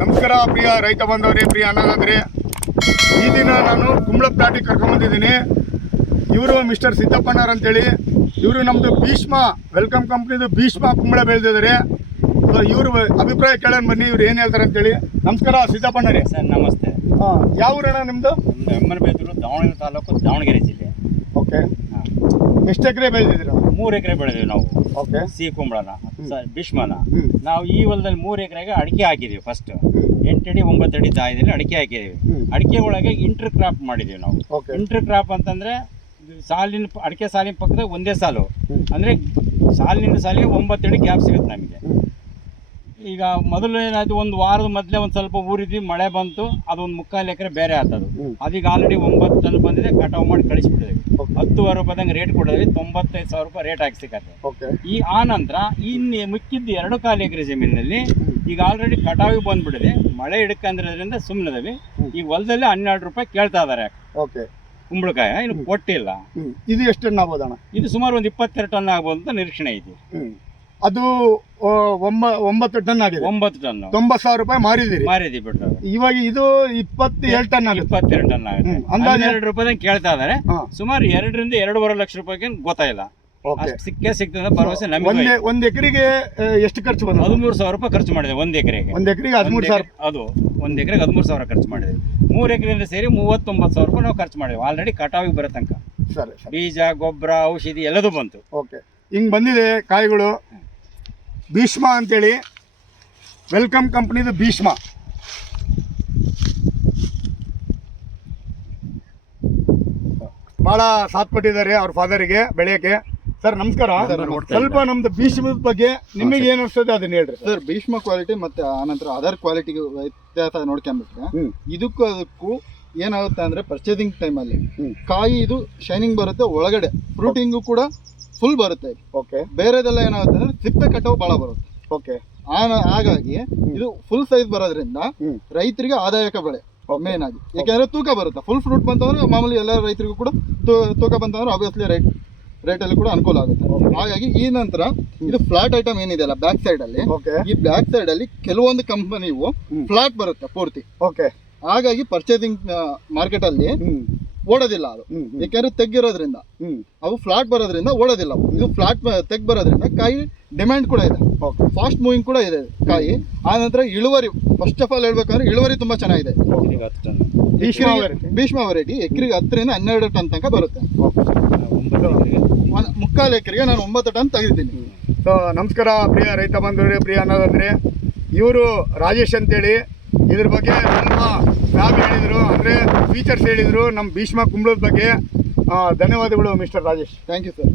ನಮಸ್ಕಾರ ಪ್ರಿಯ ರೈತ ಬಾಂಧವರೇ, ಪ್ರಿಯ ಅನ್ನದಾತರೇ. ಈ ದಿನ ನಾನು ಕುಂಬಳ ಪ್ಲಾಟಿಗೆ ಕರ್ಕೊಂಡ್ಬಂದಿದ್ದೀನಿ. ಇವರು ಮಿಸ್ಟರ್ ಸಿದ್ದಪ್ಪಣ್ಣವ್ರು ಅಂತೇಳಿ. ಇವರು ನಮ್ಮದು ಭೀಷ್ಮ ವೆಲ್ಕಮ್ ಕಂಪ್ನಿದು ಭೀಷ್ಮ ಕುಂಬಳ ಬೆಳೆದಿದ್ದಾರೆ. ಇವರು ಅಭಿಪ್ರಾಯ ಕೇಳೋಣ ಬನ್ನಿ, ಇವ್ರು ಏನು ಹೇಳ್ತಾರೆ ಅಂತೇಳಿ. ನಮಸ್ಕಾರ ಸಿದ್ದಪ್ಪಣ್ಣರೇ. ಸರ್ ನಮಸ್ತೆ. ಯಾವ ಊರಣ್ಣ ನಿಮ್ಮದು? ನಮ್ಮದು ಎಮ್ಮನಬೇದೂರು, ದಾವಣಗೆರೆ ತಾಲೂಕು, ದಾವಣಗೆರೆ ಜಿಲ್ಲೆ. ಓಕೆ. ಎಷ್ಟು ಎಕರೆ ಬೆಳೆದಿದ್ದೀರಾ? 3 ಎಕರೆ ಬೆಳೆದಿವಿ ನಾವು. ಓಕೆ. ಸಿಹಿ ಕುಂಬಳನ ಭೀಷ್ಮನ. ನಾವು ಈ ಹೊಲದಲ್ಲಿ 3 ಎಕರೆಗೆ ಅಡಿಕೆ ಹಾಕಿದ್ದೀವಿ. ಫಸ್ಟ್ 8 ಅಡಿ 9 ಅಡಿ ದಾಯದಲ್ಲಿ ಅಡಿಕೆ ಹಾಕಿದ್ದೀವಿ. ಅಡಿಕೆ ಒಳಗೆ ಇಂಟರ್ ಕ್ರಾಪ್ ಮಾಡಿದ್ದೀವಿ ನಾವು. ಇಂಟರ್ ಕ್ರಾಪ್ ಅಂತಂದರೆ ಸಾಲಿನ ಅಡಿಕೆ ಸಾಲಿನ ಪಕ್ಕದ ಒಂದೇ ಸಾಲು, ಅಂದರೆ ಸಾಲಿನಿಂದ ಸಾಲಿಗೆ 9 ಅಡಿ ಗ್ಯಾಪ್ ಸಿಗುತ್ತೆ ನಮಗೆ. ಈಗ ಮೊದಲು ಏನಾಯ್ತು, ಒಂದು ವಾರದ ಮೊದಲೇ ಒಂದು ಸ್ವಲ್ಪ ಊರಿದ್ವಿ, ಮಳೆ ಬಂತು, ಅದೊಂದು 3/4 ಎಕರೆ ಬೇರೆ ಆಗ್ತದು. ಅದೀಗ ಆಲ್ರೆಡಿ 9 ಟನ್ ಬಂದಿದೆ, ಕಟಾವು ಮಾಡಿ ಕಳಿಸ್ಬಿಟ್ಟಿದ್ವಿ. 10,000 ರೂಪಾಯಿದಂಗೆ ರೇಟ್ ಕೊಡೋದ್ವಿ, 95,000 ರೂಪಾಯಿ ರೇಟ್ ಹಾಕಿ ಸಿಗತ್ತೆ. ಆ ನಂತರ ಇನ್ನು ಮಿಕ್ಕಿದ್ದು 2/4 ಎಕರೆ ಜಮೀನಿನಲ್ಲಿ ಈಗ ಆಲ್ರೆಡಿ ಕಟಾವಿಗೆ ಬಂದ್ಬಿಟ್ಟಿದೆ. ಮಳೆ ಹಿಡ್ಕಂದ್ರದ್ರಿಂದ ಸುಮ್ಮನಿದವಿ. ಈಗ ಹೊಲದಲ್ಲಿ 12 ರೂಪಾಯಿ ಕೇಳ್ತಾ ಇದಾರೆ ಕುಂಬಳಕಾಯಿ, ಇನ್ನು ಕೊಟ್ಟಿಲ್ಲ. ಇದು ಎಷ್ಟು ಟನ್ ಆಗ್ಬೋದಣ್ಣ? ಇದು ಸುಮಾರು ಒಂದು 22 ಟನ್ ಆಗ್ಬೋದು ಅಂತ ನಿರೀಕ್ಷಣೆ ಐತಿ. ಅದು 9 ಟನ್ ಆಗಿದೆ. 9 ಟನ್ 90,000 ರೂಪಾಯಿ ಮಾರಿದ್ದೀವಿ ಬಿಡ್ತಾರೆ. ಇವಾಗ ಇದು 22 ಟನ್ ಆಗುತ್ತೆ. 22 ಟನ್ ಆಗುತ್ತೆ. ಅಂದಾಜು 2 ರೂಪಾಯಿದಂಗೆ ಕೇಳ್ತಾ ಇದಾರೆ. ಸುಮಾರು 2 ರಿಂದ 2.5 ಲಕ್ಷ ರೂಪಾಯಿಗೆ ಗೊತ್ತಾಯಿಲ್ಲ. ಸಿಗ್ತದೆ ಭರವಸೆ ನಮಗೆ. ಒಂದ್ ಎಕರೆಗೆ ಎಷ್ಟು ಖರ್ಚು ಬಂದ? 13,000 ರೂಪಾಯಿ ಖರ್ಚು ಮಾಡಿದೆ ಒಂದು ಎಕರೆಗೆ. 13,000. ಅದು ಒಂದು ಎಕರೆಗೆ 13,000 ಖರ್ಚು ಮಾಡಿದೆ. 3 ಎಕರೆಯಿಂದ ಸೇರಿ 39,000 ರೂಪಾಯಿ ನಾವು ಖರ್ಚು ಮಾಡಿದ್ವಿ ಆಲ್ರೆಡಿ ಕಟಾವಿಗೆ ಬರೋ ತನಕ. ಸರಿ. ಬೀಜ, ಗೊಬ್ಬರ, ಔಷಧಿ ಎಲ್ಲದೂ ಬಂತು. ಓಕೆ. ಹಿಂಗೆ ಬಂದಿದೆ ಕಾಯಿಗಳು. ಭೀಷ್ಮ ಅಂತೇಳಿ, ವೆಲ್ಕಮ್ ಕಂಪ್ನಿದು ಭೀಷ್ಮ. ಭಾಳ ಸಾಥ್ ಕೊಟ್ಟಿದ್ದಾರೆ ಅವ್ರ ಫಾದರಿಗೆ ಬೆಳೆಯೋಕ್ಕೆ. ಸರ್ ನಮಸ್ಕಾರ. ಸ್ವಲ್ಪ ನಮ್ದು ಭೀಷ್ಮದ ಬಗ್ಗೆ ನಿಮಗೆ ಏನು ಅನಿಸ್ತದೆ ಅದನ್ನ ಹೇಳ್ರಿ ಸರ್. ಭೀಷ್ಮ ಕ್ವಾಲಿಟಿ ಮತ್ತೆ ಆನಂತರ ಅದರ್ ಕ್ವಾಲಿಟಿಗೆ ವ್ಯತ್ಯಾಸ ನೋಡ್ಕೊಂಡ್ಬಿಟ್ರೆ ಅದಕ್ಕೂ ಏನಾಗುತ್ತೆ ಅಂದ್ರೆ ಪರ್ಚೇಸಿಂಗ್ ಟೈಮಲ್ಲಿ ಕಾಯಿ ಇದು ಶೈನಿಂಗ್ ಬರುತ್ತೆ, ಒಳಗಡೆ ಫ್ರೂಟಿಂಗು ಕೂಡ ಫುಲ್ ಬರುತ್ತೆ. ಓಕೆ. ಬೇರೆದೆಲ್ಲ ಏನಾಗುತ್ತೆ ಅಂದ್ರೆ ಸಿಪ್ಪೆ ಕಟಾವು ಭಾಳ ಬರುತ್ತೆ. ಓಕೆ. ಹಾಗಾಗಿ ಇದು ಫುಲ್ ಸೈಜ್ ಬರೋದ್ರಿಂದ ರೈತರಿಗೆ ಆದಾಯಕ ಬೆಳೆ ಮೇನ್ ಆಗಿ. ಯಾಕೆಂದ್ರೆ ತೂಕ ಬರುತ್ತೆ. ಫುಲ್ ಫ್ರೂಟ್ ಬಂತಂದ್ರೆ ಮಾಮೂಲಿ ಎಲ್ಲ ರೈತರಿಗೂ ಕೂಡ ತೂಕ ಬಂತಂದ್ರೆ ಆಬ್ವಿಯಸ್ಲಿ ರೇಟಲ್ಲಿ ಕೂಡ ಅನುಕೂಲ ಆಗುತ್ತೆ. ಹಾಗಾಗಿ ಈ ನಂತರ ಇದು ಫ್ಲಾಟ್ ಐಟಮ್ ಏನಿದೆ ಅಲ್ಲ ಬ್ಯಾಕ್ ಸೈಡ್ ಅಲ್ಲಿ, ಈ ಬ್ಯಾಕ್ ಸೈಡ್ ಅಲ್ಲಿ ಕೆಲವೊಂದು ಕಂಪನಿವು ಫ್ಲಾಟ್ ಬರುತ್ತೆ ಪೂರ್ತಿ. ಓಕೆ. ಹಾಗಾಗಿ ಪರ್ಚೇಸಿಂಗ್ ಮಾರ್ಕೆಟ್ ಅಲ್ಲಿ ಓಡೋದಿಲ್ಲ ಅದು. ಯಾಕೆಂದ್ರೆ ತೆಗ್ಗಿರೋದ್ರಿಂದ ಅವು ಫ್ಲಾಟ್ ಬರೋದ್ರಿಂದ ಓಡೋದಿಲ್ಲ. ಇದು ಫ್ಲಾಟ್ ತೆಗ್ ಬರೋದ್ರಿಂದ ಕಾಯಿ ಡಿಮ್ಯಾಂಡ್ ಕೂಡ ಇದೆ, ಫಾಸ್ಟ್ ಮೂವಿಂಗ್ ಕೂಡ ಇದೆ ಕಾಯಿ. ಆ ನಂತರ ಇಳುವರಿ, ಫಸ್ಟ್ ಆಫ್ ಆಲ್ ಹೇಳ್ಬೇಕಂದ್ರೆ ಇಳುವರಿ ತುಂಬಾ ಚೆನ್ನಾಗಿದೆ. ಭೀಷ್ಮ ವೆರೈಟಿ ಎಕರೆಗೆ 10 ರಿಂದ 12 ಟನ್ ತನಕ ಬರುತ್ತೆ. 3/4 ಎಕರೆಗೆ ನಾನು 9 ಟನ್ ತೆಗೆದಿದ್ದೀನಿ. ಸೊ ನಮಸ್ಕಾರ ಪ್ರಿಯ ರೈತ ಬಾಂಧವರೇ, ಪ್ರಿಯ ಅನ್ನೋದಂದ್ರೆ ಇವರು ರಾಜೇಶ್ ಅಂತೇಳಿ. ಇದ್ರ ಬಗ್ಗೆ ನಮ್ಮ ಲ್ಯಾಬ್ ಹೇಳಿದರು, ಅಂದರೆ ಫೀಚರ್ಸ್ ಹೇಳಿದರು ನಮ್ಮ ಭೀಷ್ಮ ಕುಂಬಳದ ಬಗ್ಗೆ. ಧನ್ಯವಾದಗಳು mister Rajesh. Thank you sir.